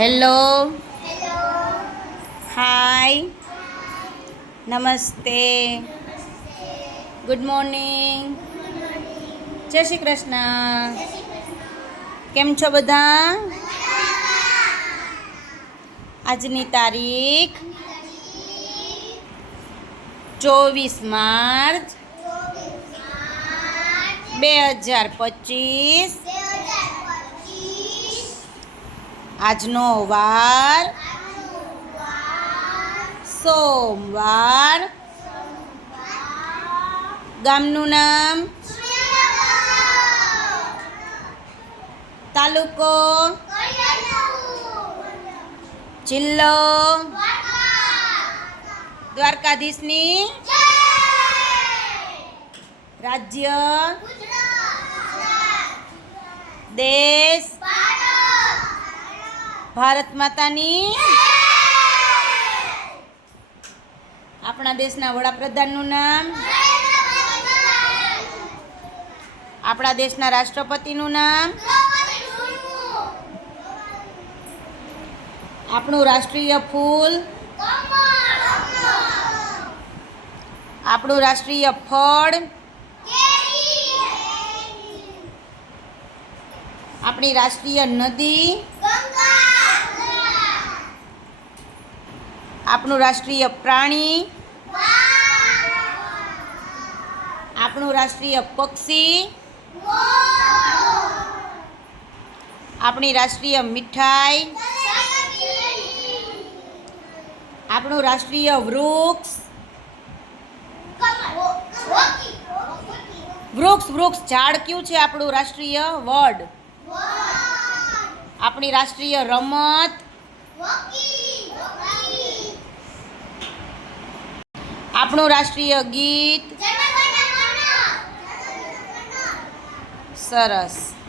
Hello. Hi. નમસ્તે. Good morning. જય શ્રી કૃષ્ણ. કેમ છો બધા? આજની તારીખ ચોવીસ માર્ચ બે હજાર પચીસ. આજનો વાર સોમવાર. ગામનું નામ તાલુકો જિલ્લો દ્વારકાધીશની રાજ્ય દેશ ભારત માતાની. આપણા દેશના વડાપ્રધાનનું નામ. આપણા દેશના રાષ્ટ્રપતિનું નામ. આપણું રાષ્ટ્રીય ફૂલ. આપણું રાષ્ટ્રીય ફળ. આપણી રાષ્ટ્રીય નદી. આપણું રાષ્ટ્રીય પ્રાણી? આપણું રાષ્ટ્રીય પક્ષી? આપણી રાષ્ટ્રીય મીઠાઈ? આપણું રાષ્ટ્રીય વૃક્ષ? વૃક્ષ વૃક્ષ, ઝાડ કયું છે આપણું રાષ્ટ્રીય? વડ. આપણી રાષ્ટ્રીય રમત? આપણું રાષ્ટ્રીય ગીત. સરસ.